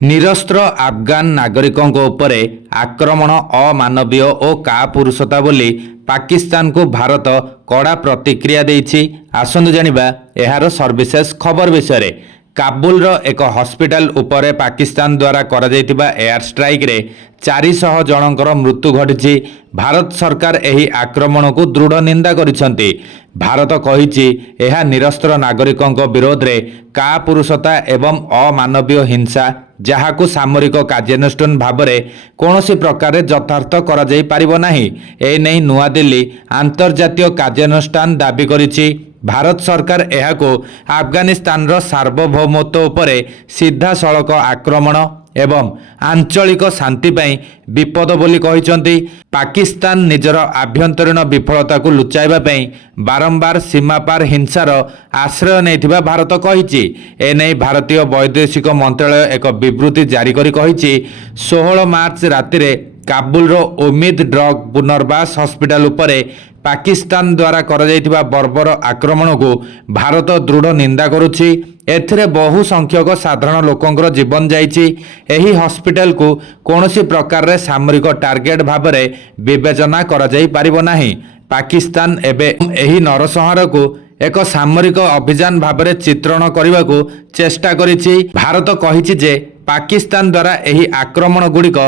ନିରସ୍ତ୍ର Afghan ନାଗରିକଙ୍କ ଉପରେ ଆକ୍ରମଣ ଅମାନବୀୟ ଓ କାପୁରୁଷତା ବୋଲି ପାକିସ୍ତାନକୁ ଭାରତ କଡ଼ା ପ୍ରତିକ୍ରିୟା ଦେଇଛି। ଆସନ୍ତୁ ଜାଣିବା ଏହାର ସର୍ବିଶେଷ ଖବର ବିଷୟରେ। କାବୁଲର ଏକ ହସ୍ପିଟାଲ ଉପରେ ପାକିସ୍ତାନ ଦ୍ୱାରା କରାଯାଇଥିବା ଏୟାର ଷ୍ଟ୍ରାଇକ୍ରେ 400 ଜଣଙ୍କର ମୃତ୍ୟୁ ଘଟିଛି। ଭାରତ ସରକାର ଏହି ଆକ୍ରମଣକୁ ଦୃଢ଼ ନିନ୍ଦା କରିଛନ୍ତି। ଭାରତ କହିଛି ଏହା ନିରସ୍ତ୍ର ନାଗରିକଙ୍କ ବିରୋଧରେ କାପୁରୁଷତା ଏବଂ ଅମାନବୀୟ ହିଂସା, ଯାହାକୁ ସାମରିକ କାର୍ଯ୍ୟାନୁଷ୍ଠାନ ଭାବରେ କୌଣସି ପ୍ରକାରେ ଯଥାର୍ଥ କରାଯାଇପାରିବ ନାହିଁ। ଏନେଇ ନୂଆଦିଲ୍ଲୀ ଆନ୍ତର୍ଜାତୀୟ କାର୍ଯ୍ୟାନୁଷ୍ଠାନ ଦାବି କରିଛି। ଭାରତ ସରକାର ଏହାକୁ ଆଫଗାନିସ୍ତାନର ସାର୍ବଭୌମତ୍ୱ ଉପରେ ସିଧାସଳଖ ଆକ୍ରମଣ ଏବଂ ଆଞ୍ଚଳିକ ଶାନ୍ତି ପାଇଁ ବିପଦ ବୋଲି କହିଛନ୍ତି। ପାକିସ୍ତାନ ନିଜର ଆଭ୍ୟନ୍ତରୀଣ ବିଫଳତାକୁ ଲୁଚାଇବା ପାଇଁ ବାରମ୍ବାର ସୀମାପାର ହିଂସାର ଆଶ୍ରୟ ନେଇଥିବା ଭାରତ କହିଛି। ଏନେଇ ଭାରତୀୟ ବୈଦେଶିକ ମନ୍ତ୍ରଣାଳୟ ଏକ ବିବୃତ୍ତି ଜାରି କରି କହିଛି, 16 ମାର୍ଚ୍ଚ ରାତିରେ କାବୁଲର ଉମିଦ ଡ୍ରଗ୍ ପୁନର୍ବାସ ହସ୍ପିଟାଲ ଉପରେ ପାକିସ୍ତାନ ଦ୍ୱାରା କରାଯାଇଥିବା ବର୍ବର ଆକ୍ରମଣକୁ ଭାରତ ଦୃଢ଼ ନିନ୍ଦା କରୁଛି। ଏଥିରେ ବହୁ ସଂଖ୍ୟକ ସାଧାରଣ ଲୋକଙ୍କର ଜୀବନ ଯାଇଛି। ଏହି ହସ୍ପିଟାଲକୁ କୌଣସି ପ୍ରକାରରେ ସାମରିକ ଟାର୍ଗେଟ ଭାବରେ ବିବେଚନା କରାଯାଇପାରିବ ନାହିଁ। ପାକିସ୍ତାନ ଏବେ ଏହି ନରସଂହାରକୁ ଏକ ସାମରିକ ଅଭିଯାନ ଭାବରେ ଚିତ୍ରଣ କରିବାକୁ ଚେଷ୍ଟା କରିଛି। ଭାରତ କହିଛି ଯେ ପାକିସ୍ତାନ ଦ୍ୱାରା ଏହି ଆକ୍ରମଣଗୁଡ଼ିକ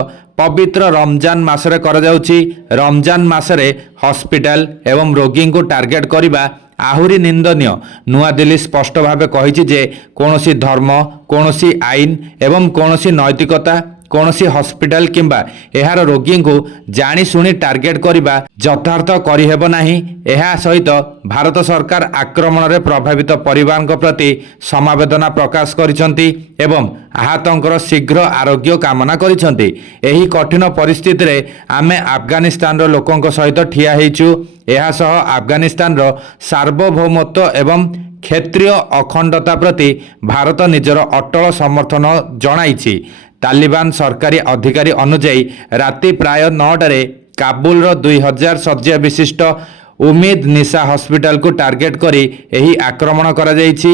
ପବିତ୍ର ରମଜାନ ମାସରେ କରାଯାଉଛି। ରମଜାନ ମାସରେ ହସ୍ପିଟାଲ ଏବଂ ରୋଗୀଙ୍କୁ ଟାର୍ଗେଟ କରିବା ଆହୁରି ନିନ୍ଦନୀୟ। ନୂଆଦିଲ୍ଲୀ ସ୍ପଷ୍ଟ ଭାବେ କହିଛି ଯେ କୌଣସି ଧର୍ମ, କୌଣସି ଆଇନ ଏବଂ କୌଣସି ନୈତିକତା କୌଣସି ହସ୍ପିଟାଲ କିମ୍ବା ଏହାର ରୋଗୀଙ୍କୁ ଜାଣିଶୁଣି ଟାର୍ଗେଟ କରିବା ଯଥାର୍ଥ କରିହେବ ନାହିଁ। ଏହା ସହିତ ଭାରତ ସରକାର ଆକ୍ରମଣରେ ପ୍ରଭାବିତ ପରିବାରଙ୍କ ପ୍ରତି ସମବେଦନା ପ୍ରକାଶ କରିଛନ୍ତି ଏବଂ ଆହତଙ୍କର ଶୀଘ୍ର ଆରୋଗ୍ୟ କାମନା କରିଛନ୍ତି। ଏହି କଠିନ ପରିସ୍ଥିତିରେ ଆମେ ଆଫଗାନିସ୍ତାନର ଲୋକଙ୍କ ସହିତ ଠିଆ ହୋଇଛୁ। ଏହାସହ ଆଫଗାନିସ୍ତାନର ସାର୍ବଭୌମତ୍ୱ ଏବଂ କ୍ଷେତ୍ରୀୟ ଅଖଣ୍ଡତା ପ୍ରତି ଭାରତ ନିଜର ଅଟଳ ସମର୍ଥନ ଜଣାଇଛି। ତାଲିବାନ ସରକାରୀ ଅଧିକାରୀ ଅନୁଯାୟୀ ରାତି ପ୍ରାୟ 9ଟାରେ କାବୁଲର 2000 ଶଯ୍ୟା ବିଶିଷ୍ଟ ଉମିଦ ନିଶା ହସ୍ପିଟାଲକୁ ଟାର୍ଗେଟ କରି ଏହି ଆକ୍ରମଣ କରାଯାଇଛି।